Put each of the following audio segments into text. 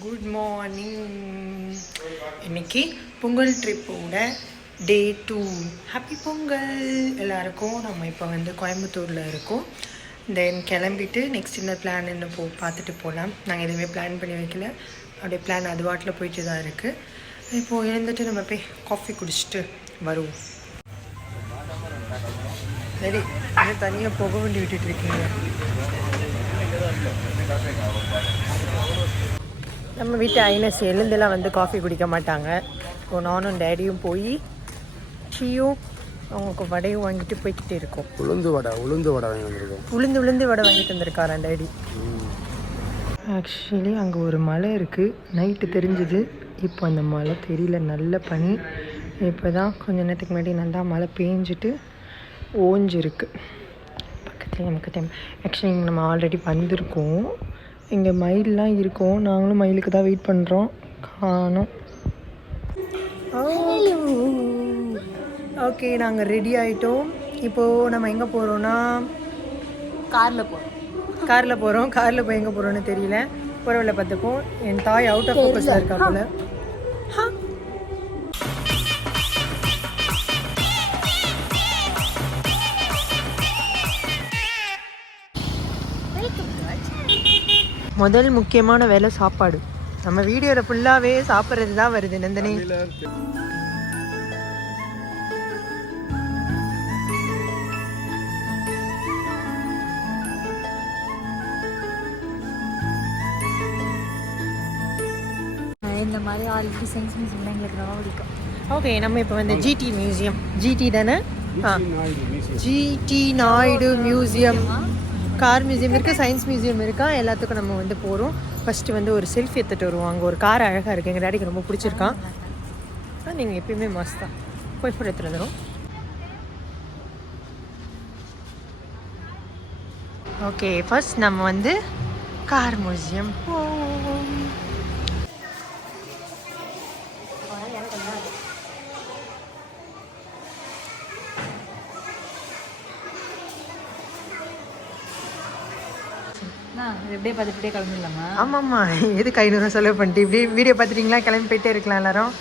Good morning. இன்னைக்கு பொங்கல் ட்ரிப்போட டே 2. Happy Pongal எல்லாருக்கும். நம்ம இப்போ வந்து கோயம்புத்தூரில் இருக்கோம். தென் கிளம்பிட்டு நெக்ஸ்ட் என்ன பிளான் என்ன பார்த்துட்டு போகலாம். நாங்கள் எதுவுமே பிளான் பண்ணி வைக்கல, அப்படியே பிளான் அது வாட்டில் போயிட்டு தான் இருக்குது. இப்போது எழுந்துட்டு நம்ம போய் காஃபி குடிச்சிட்டு வருவோம். சரி, தனியாக புகை வண்டி விட்டுட்ருக்கீங்க. நம்ம வீட்டு ஐனஸ் எழுந்தெல்லாம் வந்து காஃபி குடிக்க மாட்டாங்க. இப்போ நானும் டேடியும் போய் டீயும் அவங்களுக்கு வடையும் வாங்கிட்டு போய்கிட்டே இருக்கோம். உளுந்து வடை வாங்கி வந்திருக்கோம். உளுந்து வடை வாங்கிட்டு வந்திருக்காரான் டேடி. ஆக்சுவலி அங்கே ஒரு மலை இருக்குது, நைட்டு தெரிஞ்சுது. இப்போ அந்த மலை தெரியல, நல்ல பனி. இப்போ தான் கொஞ்சம் நேரத்துக்கு முன்னாடி நல்லா மழை பேஞ்சிட்டு ஓஞ்சிருக்கு. பக்கத்தில் நமக்கு டைம் ஆக்சுவலி நம்ம ஆல்ரெடி வந்திருக்கோம். இங்கே மயிலெலாம் இருக்கும், நாங்களும் மயிலுக்கு தான் வெயிட் பண்ணுறோம், காணோம். ஓகே, நாங்கள் ரெடி ஆகிட்டோம். இப்போது நம்ம எங்கே போகிறோன்னா காரில் போகிறோம். காரில் போய் எங்கே போகிறோன்னு தெரியல, புறவில் பார்த்துப்போம். என் தாய் அவுட் ஆஃப் ஃபோக்கஸில் இருக்கா போல. முதல் முக்கியமான வேலை சாப்பாடு. நம்ம வீடியோவில் ஃபுல்லாகவே சாப்பிட்றது தான் வருது. நந்தினி இந்த மாதிரி ஆல்ரெடி சயின்ஸ் மியூசியம் எங்களுக்கு ரொம்ப பிடிக்கும். ஓகே, நம்ம இப்போ வந்து ஜிடி மியூசியம், ஜிடி தானே, GD Naidu museum, car museum இருக்குது, சயின்ஸ் மியூசியம் இருக்கா, எல்லாத்துக்கும் நம்ம வந்து போகிறோம். ஃபஸ்ட்டு வந்து ஒரு செல்ஃபி எடுத்துகிட்டு வருவோம். அங்கே ஒரு கார் அழகாக இருக்குது, எங்கள் டேடிக்கு ரொம்ப பிடிச்சிருக்கான். நீங்கள் எப்பயுமே மஸ்ட் தான் போய் ஃபோட்டோ எடுத்துகிட்டு வந்துடும். ஓகே, ஃபர்ஸ்ட் நம்ம வந்து கார் மியூசியம் போவோம். எப்படியே பார்த்துட்டே கிளம்பிடலாமா? ஆமாம்மா, எதுக்கு 500 செலவு பண்ணிட்டு இப்படியே வீடியோ பார்த்துட்டிங்களா, கிளம்பி போயிட்டே இருக்கலாம் எல்லாரும்.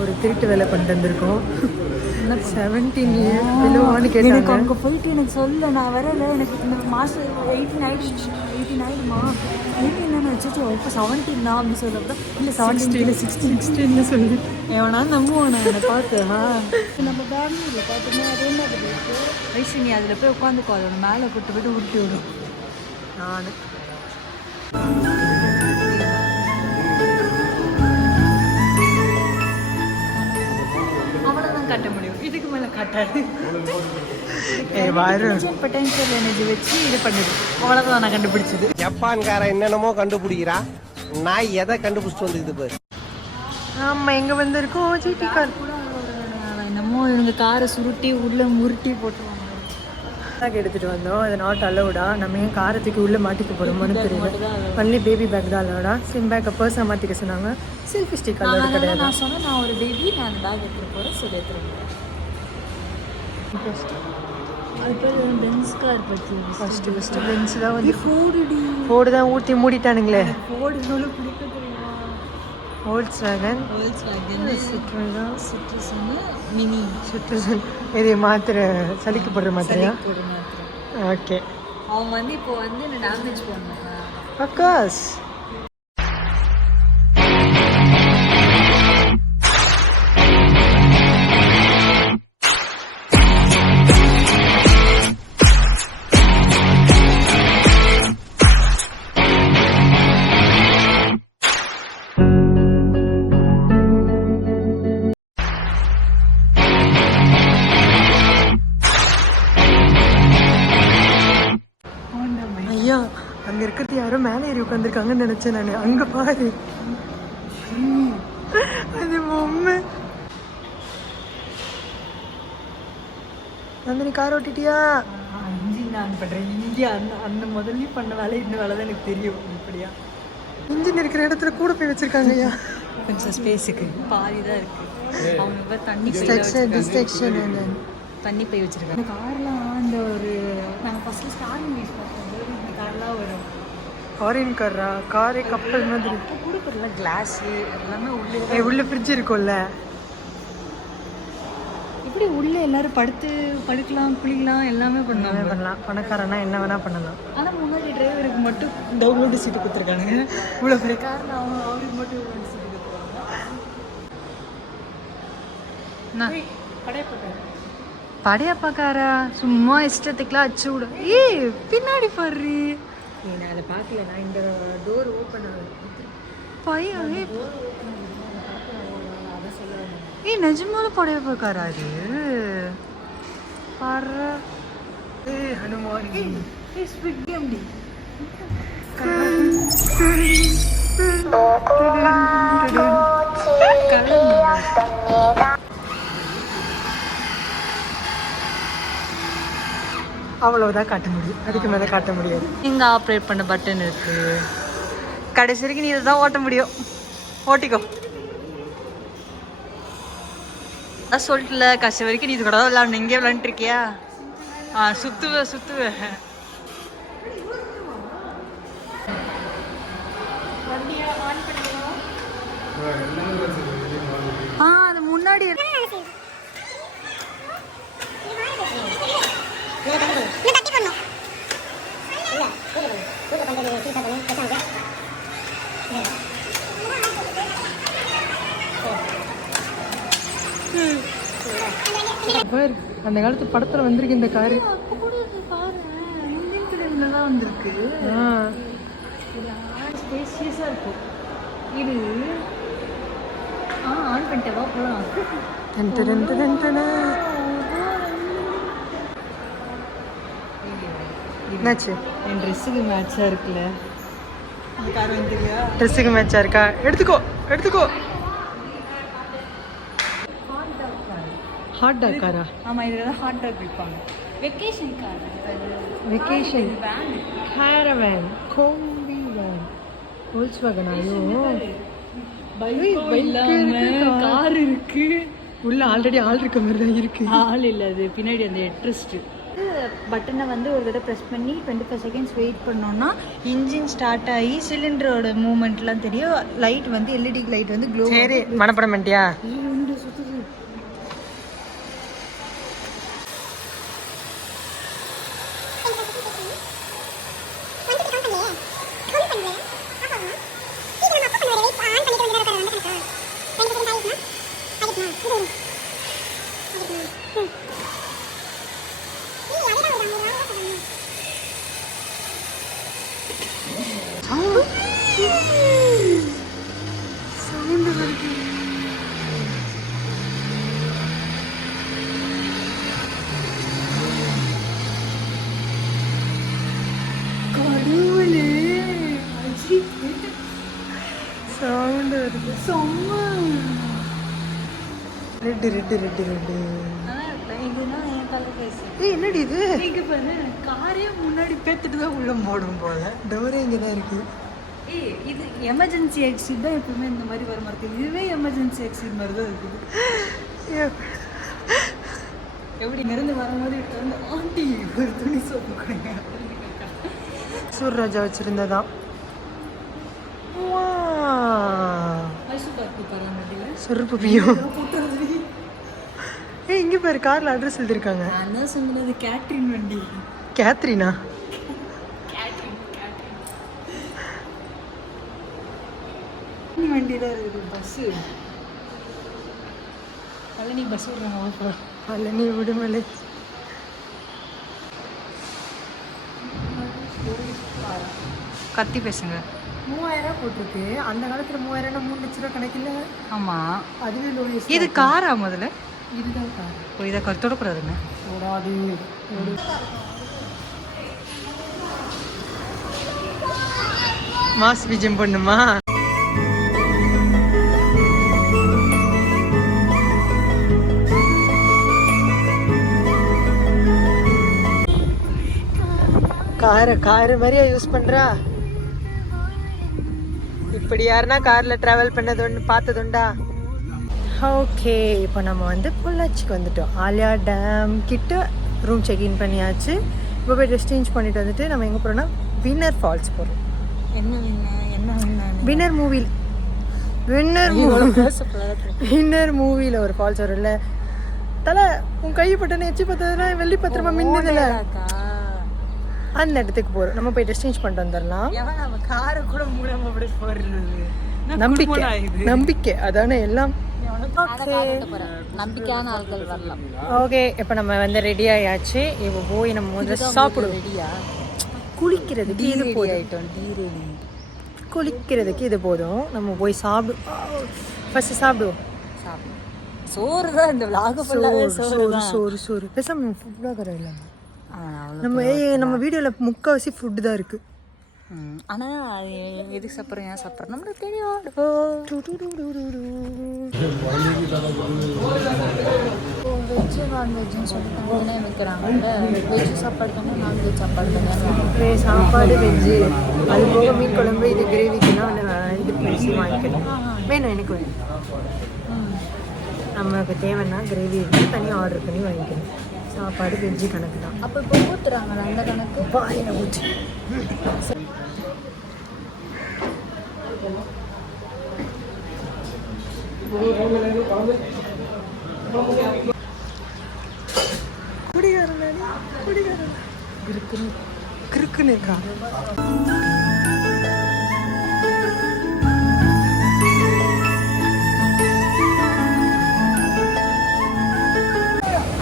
ஒரு திருட்டு வேலை பண்ணிட்டு வந்திருக்கோம். 17 years பிலோவான்னு கேட்டாங்க. அங்கே போயிட்டு எனக்கு சொல்ல, நான் வரல, எனக்கு இந்த மாதம் 18 ஆயிடுமா, 18 தானே வச்சு இப்போ 17 தான் அப்படி சொல்லப்போ, இல்லை 16 சொல்லி எவனா நம்புவான். நான் என்னை பார்த்து நம்ம பெங்களூரில் பார்த்தோம்னா அதே மாதிரி வயசு, நீ அதில் போய் உட்காந்துக்கோ, அதோட மேலே கூட்டு போய்ட்டு உருட்டி விடும். நான் அவ்வளோதான் காட்ட முடியும், இதுக்கு மேலே காட்டாது. பொட்டன்ஷியல் எனர்ஜி வச்சு இது பண்ணிடு, அவ்வளோதான் நான் கண்டுபிடிச்சது. ஜப்பான்கார என்னென்னமோ கண்டுபிடிக்கிறா, நான் எதை கண்டுபிடிச்சிட்டு வந்துக்குது பாரு. ஆமாம், எங்கே வந்திருக்கோம் ஜிடி கார். என்னமோ இவங்க காரை சுருட்டி உள்ளே முருட்டி போட்டுருவாங்க. எடுத்துகிட்டு வந்தோம், அது நாட் அலவுடா. நம்ம ஏன் காரத்துக்கு உள்ளே மாட்டிக்க போகிறோம்னு தெரியல. ஒன்லி பேபி பேக் தான் அலவுடா. சிம் பேக்கை பர்ஸாக மாற்றிக்க சொன்னாங்க. செல்ஃபி ஸ்டிக் அலவுட் கிடையாது. நான் சொன்னேன், நான் ஒரு பேபி, நான் அந்த பேக் எடுத்துகிட்டு போகிறேன், சொல்லி எடுத்துருவேன். அது பேர் பென்ஸ் கார் பற்றி ஃபஸ்ட்டு பென்ஸ் தான் வந்து ஃபோர்டு தான் ஊற்றி மூடிட்டானுங்களே. ஃபோர்டு எவ்வளோ பிடிக்க தெரியுமா? Volkswagen, Citroen, Mini Citroen. இது மாத்திரை சலிக்கு போடுற மாத்திரையா? ஓகே, அவங்க வந்து இப்போ வந்து என்ன டேமேஜ் பண்ணுவாங்க. அக்காஸ் அங்கே இருக்கிறது யாரோ மேலே ஏறி உட்காந்துருக்காங்கன்னு நினச்சேன் நான். அங்கே பாரு, அது பொம்மை. நந்தினி கார் ஓட்டிட்டியா? இன்ஜின் ஆன் பண்ணுறேன். இங்கே அந்த முதல்ல பண்ண வேலை இன்னும் வேலை தான் எனக்கு தெரியும். இப்படியா இன்ஜின் இருக்கிற இடத்துல கூட போய் வச்சுருக்காங்க ஐயா. கொஞ்சம் ஸ்பேஸுக்கு பாதி தான் இருக்குது. அவங்க தண்ணி டிஸ்ட்ரக்ஷன் தண்ணி பை வச்சுருக்காங்க. கார்லாம் அந்த ஒரு நான் ஃபஸ்ட்டு ஸ்டார் மூவிஸ் பார்த்தேன் இந்த கார்லாம் வரும். ஃபாரின் காரா? காரே கப்பல் மாதிரி. இப்போ கொடுக்குறல கிளாஸு எல்லாமே உள்ளே உள்ள ஃப்ரிட்ஜ் இருக்கும்ல. இப்படி உள்ளே எல்லாரும் படுக்கலாம் குளிக்கலாம் எல்லாமே பண்ணுவாங்க. பண்ணலாம். பணக்காரனா என்ன வேணா பண்ணலாம். ஆனால் முன்னாடி டிரைவருக்கு மட்டும் டவுன்லோடு சீட்டு கொடுத்துருக்கானுங்க. இவ்வளோ பெரிய காரில் அவருக்கு மட்டும் இவ்வளோ சீட்டு கொடுத்துருக்காங்க. படையப்பாக்காரா சும்மா இஷ்டத்துக்குலாம் அச்சு விட. ஏய் பின்னாடி பாரு. நான் அதை பார்க்கல. நான் இந்த டோர் ஓப்பன் ஆகுது பையன். ஏய் நிஜமால படையப்பாக்காரா அது? பாரு. ஏய் ஹனுமான். ஏய் ஸ்பிட் கேம் டி. அவ்வளவுதான் காட்ட முடியும். அதுக்கு மேலே காட்ட முடியாது. இங்கே ஆப்ரேட் பண்ண பட்டன் இருக்கு. கடைசி வரைக்கும் நீ இதை தான் ஓட்ட முடியும். ஓட்டிக்கோ. அதான் சொல்லிட்டுல கடைசி வரைக்கும் நீ இது கூட விளாண்டு இங்கே விளாண்டுருக்கியா? சுத்துவேன். அது முன்னாடி அந்த காலத்து படத்துல வந்திருக்கு இந்த காரு. வந்திருக்கு. ஸ்பேசியஸாக இருக்கும் இது. ஆன் பண்ணிட்டவா போகலாம். என்னாச்சு? என் ட்ரெஸ்ஸுக்கு மேட்சாக இருக்குல்ல அந்த கார் வந்துருக்கியா? ட்ரெஸ்ஸுக்கு மேட்சா இருக்கா? எடுத்துக்கோ. ஹாட் டாக் காரா? ஆமாம், இதில் தான் ஹாட் டாக் விற்பாங்க. Vacation car. Vacation caravan Kombi van Volkswagen. ஐயோ கார் இருக்கு. உள்ள ஆல்ரெடி ஆள் இருக்க மாதிரி தான் இருக்கு. ஆள் இல்லை, அது பின்னாடி அந்த ஹெட்ரெஸ்ட்டு. பட்டனை வந்து ஒரு தடவை ப்ரெஸ் பண்ணி 25 செகண்ட்ஸ் வெயிட் பண்ணோன்னா இன்ஜின் ஸ்டார்ட் ஆகி சிலிண்டரோட மூமெண்ட்லாம் தெரியும். லைட் வந்து எல்இடி லைட் வந்து க்ளோ. சரி மனப்படம் பண்ணிட்டியா? சுற்றுது. சவுண்ட் வருது. ரெட்டு என்னடி இது? காரே முன்னாடி பேத்துட்டு தான் உள்ள போடும் போல. டோரே இங்கே தான் இருக்கு. இது எமர்ஜென்சி எக்ஸிட் தான் எப்பவுமே இந்த மாதிரி வர மாதிரி இருக்குது. இதுவே எமர்ஜென்சி எக்ஸிட் மாதிரி தான் இருக்குது. எப்படி இருந்து வரும்போது எடுத்து வந்து ஆண்டி ஒரு துணி சோப்பு கொடுங்க. சூர்ராஜா வச்சிருந்ததான். செருப்பு பியும். இங்க பாரு கார்ல அட்ரஸ் எழுதிருக்காங்க. நான் தான் சொன்னது கேட்ரின் வண்டி. கேத்ரினா? வண்டி தான் இருக்குது. பஸ்ஸு பழனி பஸ் விடுறாங்க. பழனி விடுமலை. கத்தி பேசுங்க. 3000 போட்டிருக்கு. அந்த காலத்துல 3000 3 லட்ச ரூபா கணக்கில். ஆமாம், அதுவே லோ. இது காரா முதல்ல? இதுதான் கார். ஓ, இதை கருத்தோட கூடாதுங்க. ஓடாது. மாஸ் விஜயம் பண்ணுமா? காரு மாதிரியா யூஸ் பண்றா? இப்படி யாருன்னா கார்ல டிராவல் பண்ணது ஒன்று பார்த்ததுண்டா? ஓகே, இப்போ நம்ம வந்து பொள்ளாச்சிக்கு வந்துட்டோம். ஆலியா டேம் கிட்ட ரூம் செக்இன் பண்ணியாச்சு. இப்போ போய் ட்ரெஸ் சேஞ்ச் பண்ணிட்டு வந்துட்டு நம்ம எங்கே போகிறோம்னா வின்னர் ஃபால்ஸ் போகிறோம். வின்னர் மூவியில் வின்னர் மூவியில் ஒரு ஃபால்ஸ் வரும்ல, தலை உன் கை பட்டனை எச்சி பார்த்ததுனா வெள்ளி பத்திரமா மின்னதில்ல, அந்த இடத்துக்கு போகிறோம். நம்ம போய் ட்ரெஸ் சேஞ்ச் பண்ணிட்டு வந்துடலாம். நம்பிக்கை அதானே எல்லாம். நம்பிக்கையான ஆட்கள் வரலாம். ஓகே, இப்போ நம்ம வந்து ரெடி ஆயாச்சு. இப்போ போய் நம்ம முதல்ல சாப்பிடுவோம். ரெடியா? குளிக்கிறதுக்கு இது போதும். குளிக்கிறதுக்கு இது போதும். நம்ம போய் ஃபர்ஸ்ட் சாப்பிடுவோம். சோறு தான் இந்த விலாக ஃபுல்லாவே சோறு பேசாம ஃபுட் பிளாகர் இல்லை. நம்ம வீடியோவில் முக்கால்வாசி ஃபுட்டு தான் இருக்கு. ஆனால் எதுக்கு சாப்பிட்றோம், ஏன் சாப்பிட்றோம் நம்மளுக்கு தெரியும். வெஜ்ஜு நான்வெஜ்ஜுன்னு சொல்லிட்டு தானே வைக்கிறாங்கல்ல. வெஜ்ஜு சாப்பாடு தானே, நான்வெஜ் சாப்பாடு தானே. சாப்பாடு வெஜ்ஜு, அது போக மீன் குழம்பு, இது கிரேவிக்குலாம் இது பேசி வாங்கிக்கணும். வேணும், எனக்கு வேணும். நமக்கு தேவைன்னா கிரேவி எடுத்து தனியாக ஆர்டர் பண்ணி வாங்கிக்கணும். சாப்பாடு வெஜ்ஜு கணக்கு தான். அப்போ இப்போ ஊற்றுறாங்களா அந்த கணக்கு? வாயில ஊற்றி கிறுக்குன்னு இருக்கா.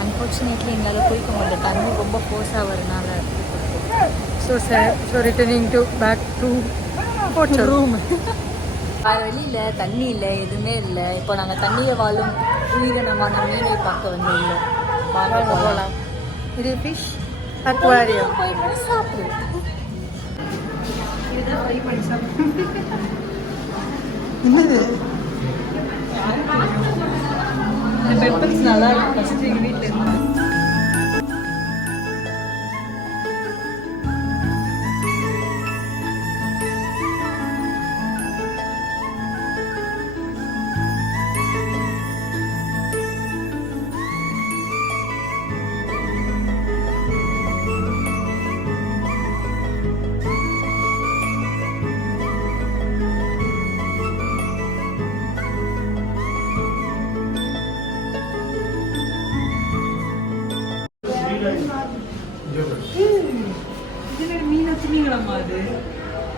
அன்ஃபார்ச்சுனேட்லி எங்களால் குளிக்க முடியல, தண்ணி ரொம்ப ஃபோர்ஸாக வரனால. So sir, so returning back to hotel room. வேறு வழி இல்லை, தண்ணி இல்லை, எதுவுமே இல்லை. இப்போ நாங்கள் தண்ணியை வாழும் உயிரினமான மீனை பார்க்க வந்து இல்லை. போகலாம். இது ஃபிஷ் அக்வாரியம். போயிட்டு சாப்பிடு. இதுதான் ஃப்ரை பண்ணி சாப்பிடு. என்னது பெப்பர்ஸ் நல்லா இருக்கு. ஃபஸ்ட்டு எங்கள் வீட்டில் இருந்து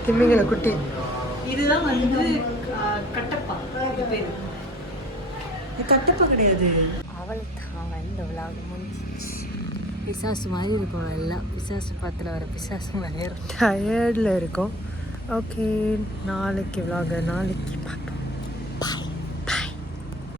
திமிங்கல குட்டி. இதுதான் வந்து கட்டப்பா. இது பேர் கட்டப்பா கிடையாது. அவளுக்கு இந்த விழாவு முடிஞ்சிச்சு. பிசாசு மாதிரி இருக்கும் எல்லாம். பிசாசு பாத்தில் வர பிசாசு மாதிரி இருக்கும். டயர்டில் இருக்கும். ஓகே, நாளைக்கு விழாக நாளைக்கு பார்க்கலாம்.